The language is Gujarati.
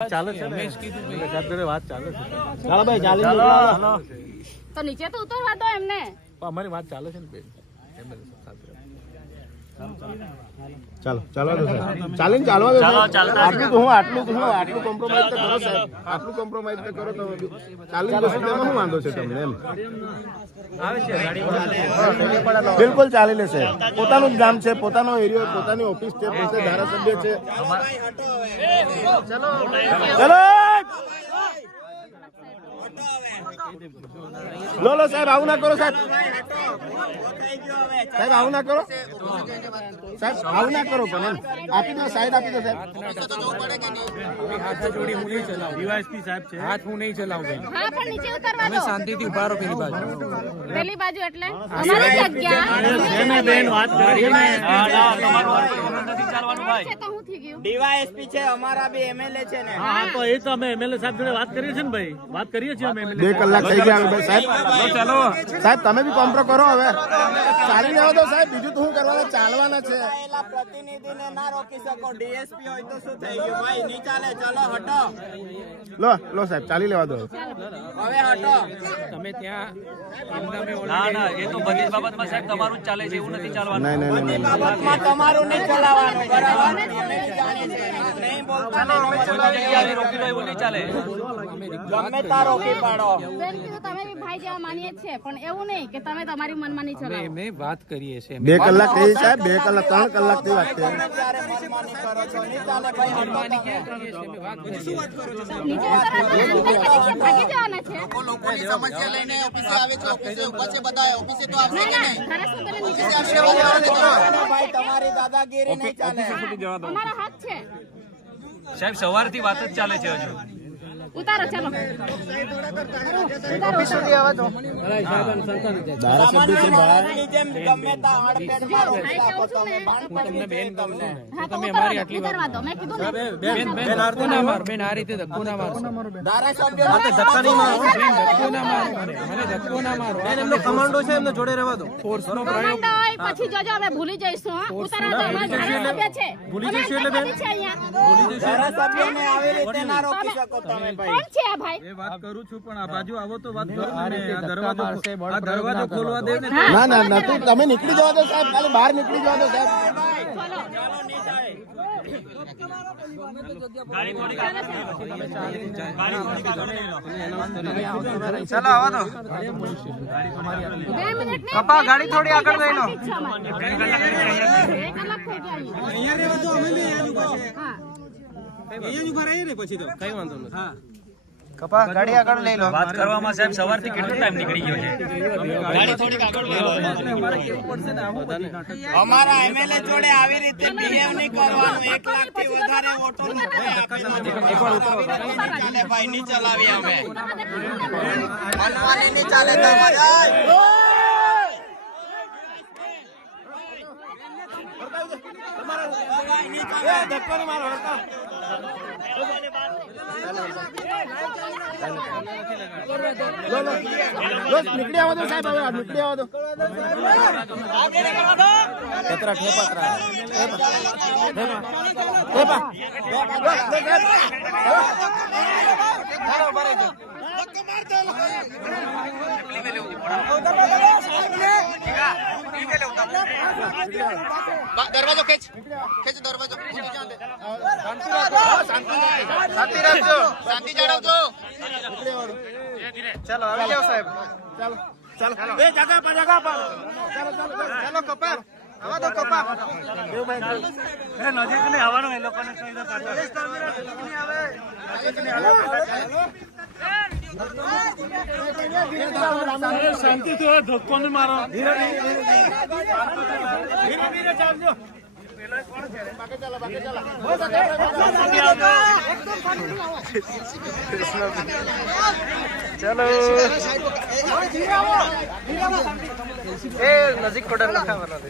ચાલે છે ને? વાત ચાલે છે. ચાલો ભાઈ ચાલી. ચાલો ચાલો. તો નીચે તો ઉતરવા દો એમને. અમારી વાત ચાલે છે ને બેન એમ જ સાથે. ચાલો ચાલો સાહેબ. ચાલીને ચાલવા દો આટલું તો હું આટલું હું આટલું કોમ્પ્રોમાઇઝ તો કરો સાહેબ. આટલું કોમ્પ્રોમાઇઝ તો કરો તમે ચાલીને જશો તો શું વાંધો છે તમને એમ? બિલકુલ ચાલી લેશે પોતાનું ગામ છે પોતાનો એરિયો પોતાની ઓફિસ છે પોતે ધારાસભ્ય છે. ચલો! લો લો સાહેબ આવું ના કરો સાહેબ. સાહેબ આવું ના કરો. સાહેબ આવું ના કરો પણ એમ આપી દો સાહેબ આપી દો સાહેબ. હાથ જોડી હું નહીં ચલાવું ડીવાયએસપી સાહેબ હાથ હું નહીં ચલાવું હા પણ નીચે ઉતરવા દો. શાંતિથી ઊભા રહો પેલી બાજુ. પેલી બાજુ એટલે? અમારી જગ્યા. બેન વાત કરી ડીવાયએસપી છે અમારા બી એમએલએ છે ને. હા તો એ તો અમે એમએલએ સાહેબ જોડે વાત કરીએ છીએ ને ભાઈ. વાત કરીએ છીએ અમે બે કલાક થઈ ગયા હવે સાહેબ. ચાલો. સાહેબ તમે બી કોમ્પ્રો કરો હવે. ચાલી લેવા દો સાહેબ બીજું તો શું કરવાના ચાલવાના છે. પ્રતિનિધિને ના રોકી શકો ડીએસપી હોય તો શું થઈ ગયું? ભાઈ નહીં ચાલે ચલો હટો. લો લો સાહેબ ચાલી લેવા દો હવે. હટો. તમે ત્યાં ના ના એ તો બધી બાબતમાં સાહેબ તમારું જ ચાલે છે એવું નથી ચાલવાનું. નહીં બાબતમાં તમારું નહીં ચલાવવાનું બરાબર? છીએ. ભાઈ જેવા માનીએ જ છે પણ એવું નહીં કે તમે તમારી મનમાની ચલાવો અમે વાત કરીએ છીએ બે કલાક થઈ બે કલાક ત્રણ કલાકથી વાત પરીક્ષા તમારી દાદાગીરી નહીં ચાલે. અમારા હાથ છે. સાહેબ સવારથી વાત જ ચાલે છે હજુ. ઉતારો ચાલો. ઉતારો. ઉતારો સામાન્ય માણસની જેમ ગમે ત્યાં આડપેટમાં રોકી ભાઈ રાખો કહું છું તમે ને. ભાન તમને. હા તો ઉતારવા ઉતારવા દો. મેં કીધું બેન બેન ધક્કો ના માર બેન આ રીતે ધક્કો ના મારશો ધારાસભ્યો ધક્કા નહીં મારો. બેન ધક્કો ના મારો મને મને ધક્કો ના મારો. એમનો કમાન્ડો છે એમને જોડે રહેવા દો. ફોર્સ નો પ્રયોગ. પછી જોજો અમે ભૂલી જઈશું ઉતારવા દો અમારા ધારાસભ્ય છે. ભૂલી જઈશું એટલે બેન? આવી રીતે ના રોકી શકો તમે ભાઈ. કોણ છે આ ભાઈ? એ વાત કરું છું પણ આ બાજુ આવો તો વાત કરું ને આ દરવાજો આ દરવાજો ખોલવા દે ને. ના ના તું તમે નીકળી જવા દો સાહેબ ખાલી બહાર નીકળી જવા દો સાહેબ. ચાલો. આવો. તો. બે મિનિટ ને કપા ગાડી થોડી આગળ લઈ લો અહીંયા રહેવા તો અમે અહીંયા. હા. કપા ગાડી આગળ લઈ લો. વાત કરવામાં સાહેબ સવારથી કેટલો ટાઈમ નીકળી ગયો છે? અમારા એમએલએ જોડે આવી રીતે બિહેવ નહીં કરવાનું. એક લાખથી વધારે ઓટો ચાલે ભાઈ નહીં ચલાવી અમે. મનમાની નહીં ચાલે તમારે લો નીકળી આવો દો સાહેબ હવે નીકળી આવો દો ઠેપરા ઠેપરા ઠેપા દરવાજો ખેંચ ખેંચ દરવાજો શાંતિ રાખજો શાંતિ જાળવજો ચાલો આવી જાવ સાહેબ ચાલો ચાલો બે જગા પર જગા પર ચાલો ચાલો ચાલો કપાર આવા કપાર દેવભાઈ એ નજીક નહીં આવવાનું એ લોકોને કહી દો શાંતિ થી ધક્કો નહીં મારો ધીરે ધીરે ચાલજો ચાલો એ નજીક પડે લખાવાના